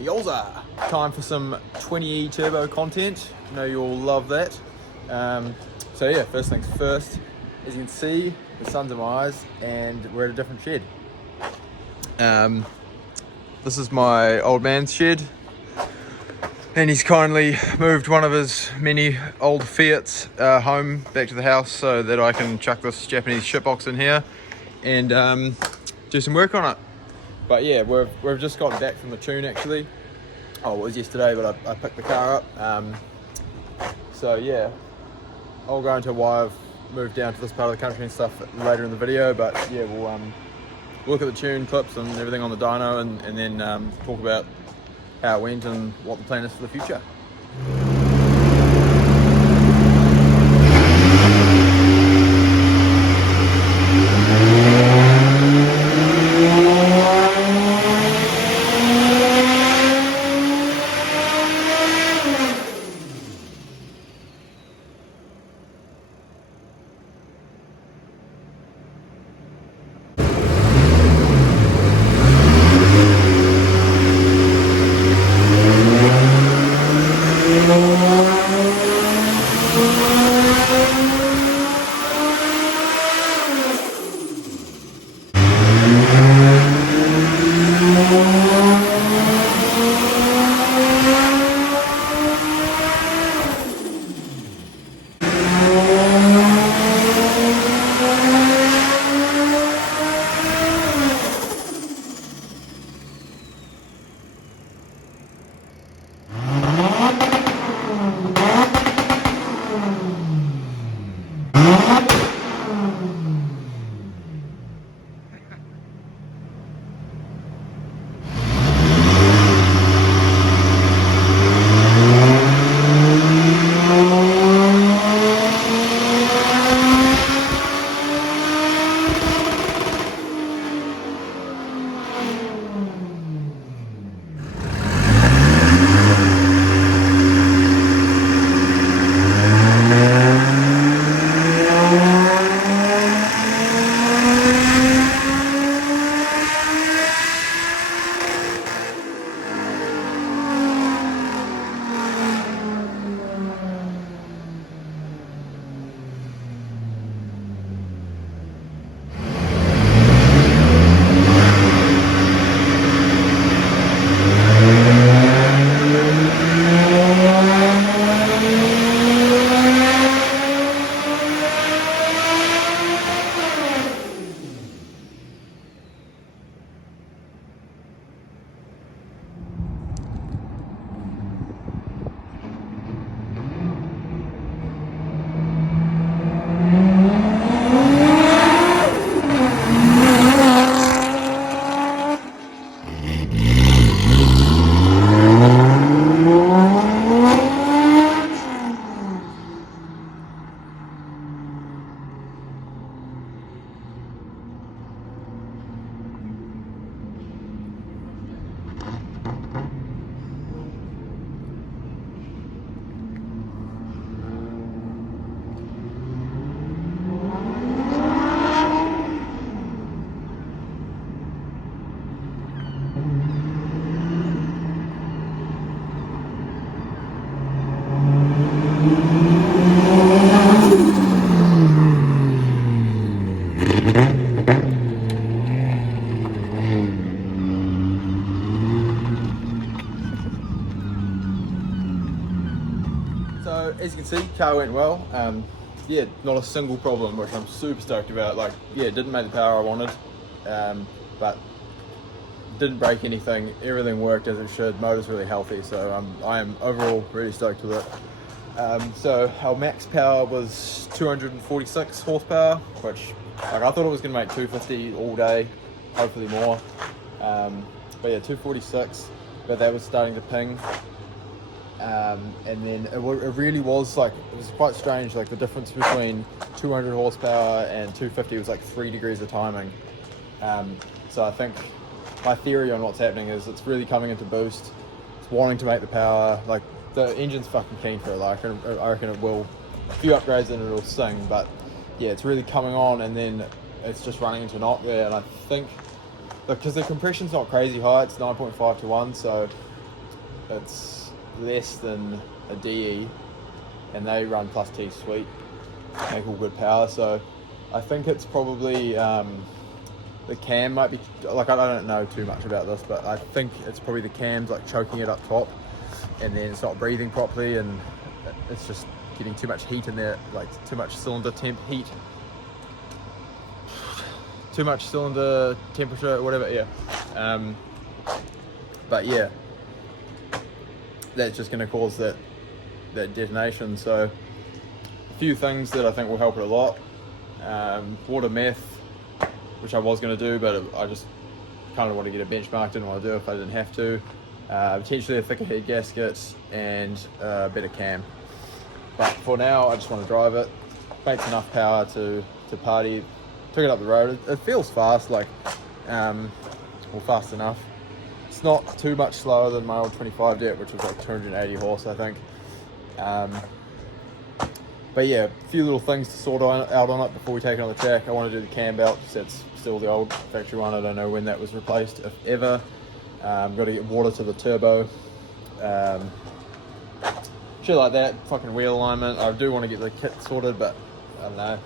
Yowza! Time for some 20E turbo content. I know you'll love that. So yeah, first things first. As you can see, the sun's in my eyes and we're at a different shed. This is my old man's shed. And he's kindly moved one of his many old Fiats home back to the house so that I can chuck this Japanese shitbox in here and do some work on it. But yeah, we've just gotten back from the tune actually. Oh, it was yesterday, but I picked the car up. So yeah, I'll go into why I've moved down to this part of the country and stuff later in the video. But yeah, we'll look at the tune clips and everything on the dyno and then talk about how it went and what the plan is for the future. So as you can see, car went well. Yeah, not a single problem, which I'm super stoked about. Like, yeah, didn't make the power I wanted, but didn't break anything. Everything worked as it should. Motor's really healthy, so I am overall really stoked with it. So our max power was 246 horsepower, which like I thought it was going to make 250 all day, hopefully more. But yeah, 246, but that was starting to ping. And then it really was like, it was quite strange, like the difference between 200 horsepower and 250 was like 3 degrees of timing. So I think my theory on what's happening is it's really coming into boost, it's wanting to make the power, like the engine's fucking keen for it, like I reckon it will, a few upgrades and it'll sing, but yeah, it's really coming on and then it's just running into knock there. And I think, because the compression's not crazy high, it's 9.5 to 1, so it's less than a DE, and they run plus T sweet, make all good power. So I think it's probably the cam might be, like, I don't know too much about this, but I think it's probably the cam's like choking it up top, and then it's not breathing properly, and it's just getting too much heat in there, like too much cylinder temp heat, too much cylinder temperature, whatever. Yeah. But yeah, that's just going to cause that detonation. So a few things that I think will help it a lot. Water meth, which I was going to do, but I just kind of want to get a benchmark, didn't want to do it if I didn't have to. Potentially a thicker head gasket and a better cam. But for now, I just want to drive it. Makes enough power to party. Took it up the road. It feels fast, like, well, fast enough. It's not too much slower than my old 25DET, which was like 280 horse, I think. But yeah, a few little things to sort out on it before we take it on the track. I want to do the cam belt, because that's still the old factory one. I don't know when that was replaced, if ever. Got to get water to the turbo. Shit like that. Fucking wheel alignment. I do want to get the kit sorted, but I don't know,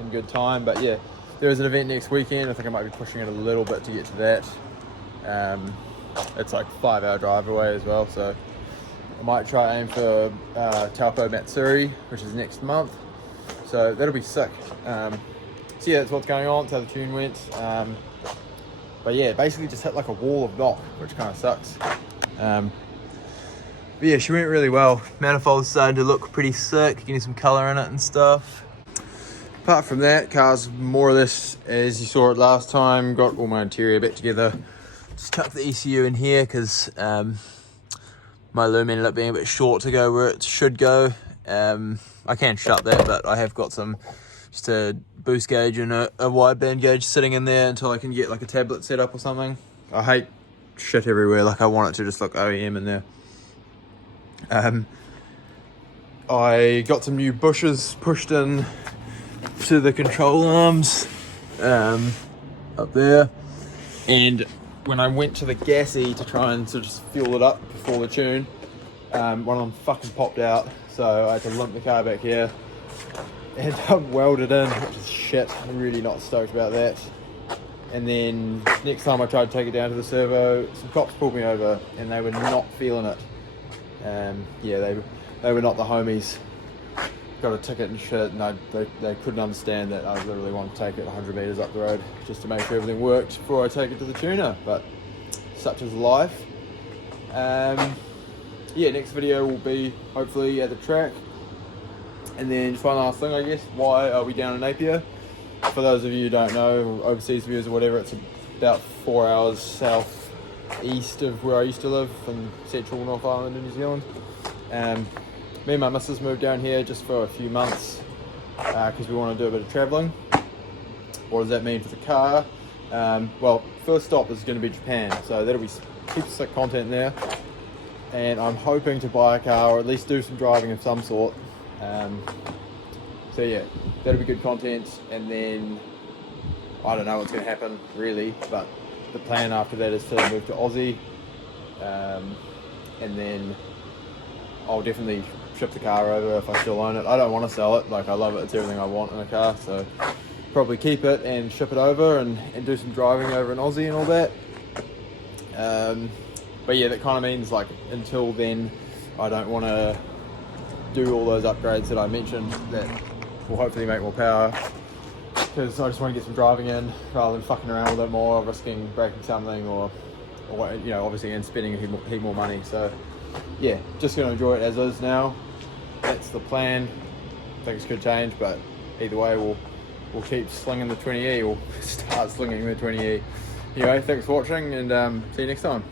in good time. But yeah, there is an event next weekend. I think I might be pushing it a little bit to get to that. It's like 5-hour drive away as well, so I might try aim for Taupo Matsuri, which is next month. So that'll be sick. So yeah, that's what's going on. That's how the tune went. But yeah, basically just hit like a wall of knock, which kind of sucks. But yeah, she went really well. Manifold's starting to look pretty sick, getting some colour in it and stuff. Apart from that, car's more or less as you saw it last time. Got all my interior back together. Just tucked the ECU in here because my loom ended up being a bit short to go where it should go. I can shut that, but I have got some just a boost gauge and a wideband gauge sitting in there until I can get like a tablet set up or something. I hate shit everywhere, like I want it to just look OEM in there. I got some new bushes pushed in to the control arms up there, and when I went to the gassy to try and sort of just fuel it up before the tune, one of them fucking popped out, so I had to limp the car back here and weld it in, which is shit. I'm really not stoked about that. And then next time I tried to take it down to the servo, some cops pulled me over and they were not feeling it. Yeah, they were not the homies. Got a ticket and shit, and they couldn't understand that I literally wanted to take it 100 metres up the road just to make sure everything worked before I take it to the tuner, but such is life. Yeah, next video will be hopefully at the track. And then just one last thing, I guess, why are we down in Napier? For those of you who don't know, overseas viewers or whatever, it's about 4 hours south east of where I used to live in central North Island in New Zealand. Me and my missus moved down here just for a few months because we want to do a bit of travelling. What does that mean for the car? Well, first stop is going to be Japan, so that'll be heaps of sick content there. And I'm hoping to buy a car or at least do some driving of some sort. So yeah, that'll be good content. And then I don't know what's going to happen really, but the plan after that is to move to Aussie, and then I'll definitely ship the car over if I still own it. I don't want to sell it, like I love it, it's everything I want in a car, so probably keep it and ship it over and do some driving over in Aussie and all that. But yeah, that kind of means like until then I don't want to do all those upgrades that I mentioned that will hopefully make more power, because I just want to get some driving in rather than fucking around with it more, risking breaking something or you know, obviously, and spending a heap more money. So yeah, just going to enjoy it as is now. That's the plan. Things could change, but either way we'll keep slinging the 20E, or start slinging the 20E. Anyway, thanks for watching, and see you next time.